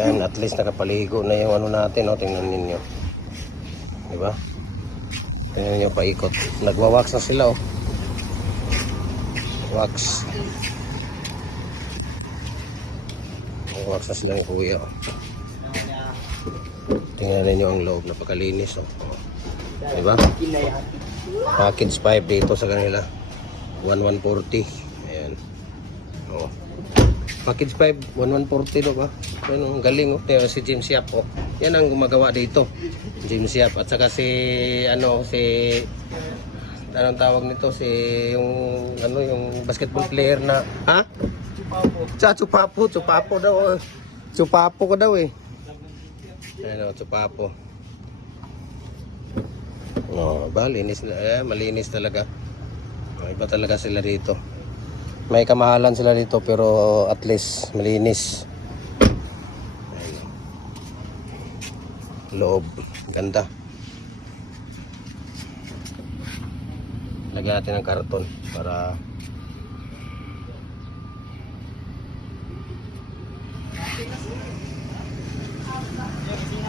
Yan, at least nakapaligo na yung ano natin, no? Tingnan ninyo. Diba? Tingnan nyo paikot. Nagwawax na sila, oh. Wax. Wax na sila ng kuya, oh. Tingnan ninyo ang loob, napakalinis, oh. Diba? Package 5 dito sa kanila. 1140. Ayan. Oh. Package 5, 1140 do ba? Ano, ang galing, oh. Kaya si James Yap, oh. Yan ang gumagawa dito. James Yap at saka si ano, si anong tawag nito, si yung ano, yung basketball player na, ha? Chupapo daw. Oh. Chupapo ko daw eh. Ano, Chupapo. Oh, malinis na, malinis talaga. Iba talaga sila dito. May kamahalan sila dito pero at least malinis. Ayun. Loob, ganda. Lagyan natin ng karton para